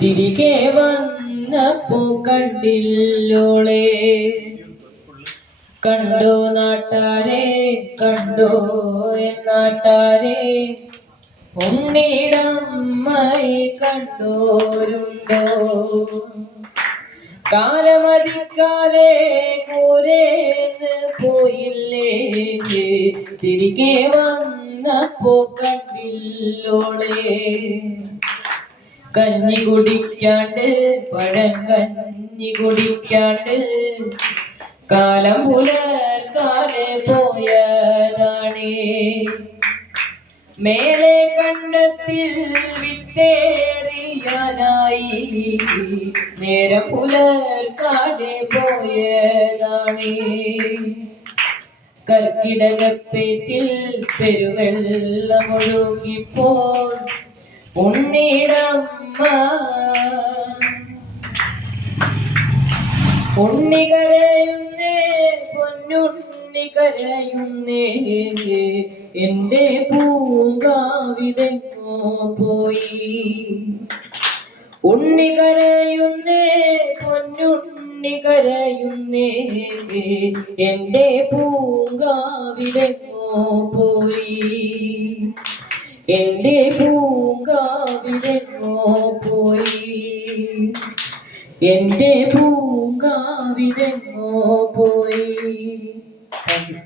തിരികെ വന്നപ്പോ കണ്ടില്ലോളെ കണ്ടോ നാട്ടാരെ കണ്ടോ നാട്ടാരെ. ഉണ്ണിടമ്മായി കണ്ടോരുണ്ടോ. കാലമതിക്കാതെ കൂരേന്ന് പോയില്ലേ തിരികെ വന്നപ്പോ കണ്ടില്ലോളെ കഞ്ഞി കുടിക്കാണ്ട് പഴം കഞ്ഞി കുടിക്കാണ്ട്. കാലം പുലർക്കാലെ പോയതാണ്. മേലെ കണ്ടത്തിൽ വിത്തേറിയാനായി. നേരം പുലർക്കാലെ പോയതാണ്. കർക്കിടകപ്പേത്തിൽ പെരുവെള്ളമൊഴുകിപ്പോൾ ഉണ്ണിടമ്മ ഉണ്ണി കരയുന്നേ പൊന്നുണ്ണി കരയുന്നേ എന്റെ പൂങ്കാവിതെങ്ങോ പോയി. ഉണ്ണി കരയുന്നേ പൊന്നുണ്ണി കരയുന്നേ എന്റെ പൂങ്കാവിതെങ്ങോ പോയി എന്റെ പൂങ്കാവിലെങ്ങോ പോയി. എന്റെ പൂങ്കാവിലെങ്ങോ പോയി. Thank you